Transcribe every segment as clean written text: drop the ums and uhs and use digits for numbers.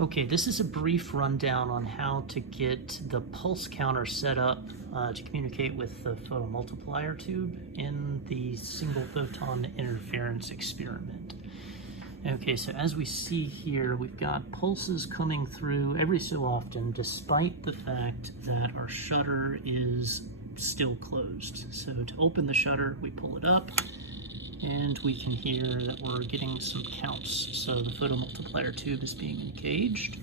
Okay, this is a brief rundown on how to get the pulse counter set up to communicate with the photomultiplier tube in the single photon interference experiment. Okay, so as we see here, we've got pulses coming through every so often, despite the fact that our shutter is still closed. So to open the shutter, we pull it up, and we can hear that we're getting some counts. So the photomultiplier tube is being engaged.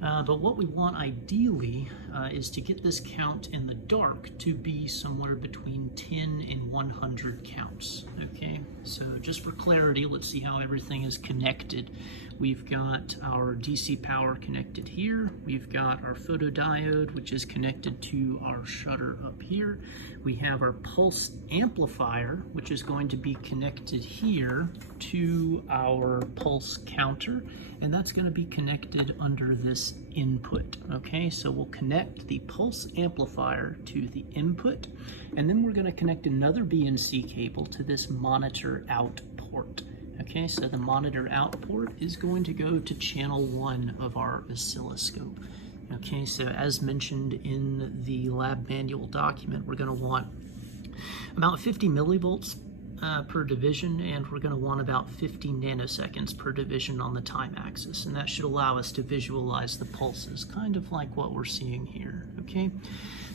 But what we want ideally is to get this count in the dark to be somewhere between 10 and 100 counts. Okay, so just for clarity, let's see how everything is connected. We've got our DC power connected here. We've got our photodiode, which is connected to our shutter up here. We have our pulse amplifier, which is going to be connected here to our pulse counter, and that's going to be connected under this input. Okay, so we'll connect the pulse amplifier to the input, and then we're going to connect another BNC cable to this monitor out port. Okay, so the monitor out port is going to go to channel 1 of our oscilloscope. Okay, so as mentioned in the lab manual document, we're going to want about 50 millivolts per division, and we're going to want about 50 nanoseconds per division on the time axis, and that should allow us to visualize the pulses, kind of like what we're seeing here. Okay,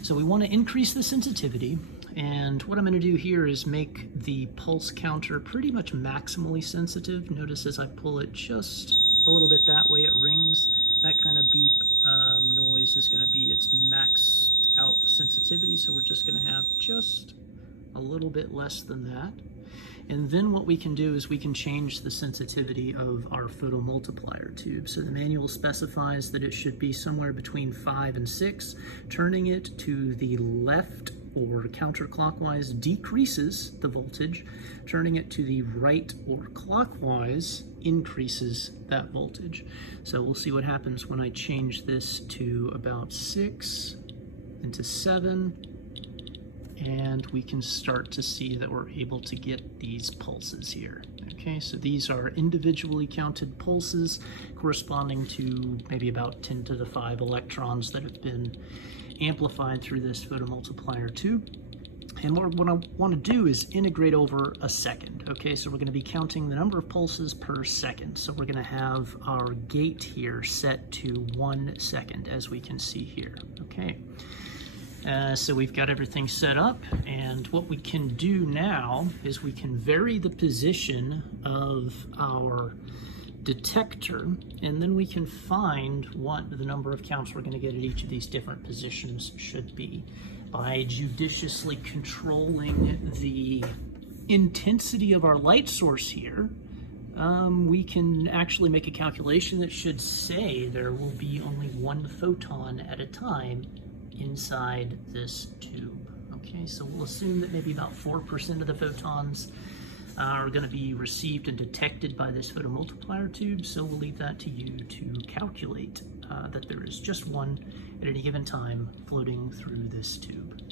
so we want to increase the sensitivity, and what I'm going to do here is make the pulse counter pretty much maximally sensitive. Notice as I pull it just a little bit that way, it rings. That kind of beep noise is going to be its maxed out sensitivity, so we're just going to have just a little bit less than that. And then what we can do is we can change the sensitivity of our photomultiplier tube. So the manual specifies that it should be somewhere between 5 and 6. Turning it to the left or counterclockwise decreases the voltage. Turning it to the right or clockwise increases that voltage. So we'll see what happens when I change this to about 6 into 7. And we can start to see that we're able to get these pulses here. Okay, so these are individually counted pulses corresponding to maybe about 10 to the 5 electrons that have been amplified through this photomultiplier tube. And what I want to do is integrate over a second. Okay, so we're going to be counting the number of pulses per second. So we're going to have our gate here set to 1 second, as we can see here. Okay. So we've got everything set up, and what we can do now is we can vary the position of our detector, and then we can find what the number of counts we're going to get at each of these different positions should be by judiciously controlling the intensity of our light source here. We can actually make a calculation that should say there will be only 1 photon at a time inside this tube. Okay, so we'll assume that maybe about 4% of the photons are going to be received and detected by this photomultiplier tube, so we'll leave that to you to calculate that there is just 1 at any given time floating through this tube.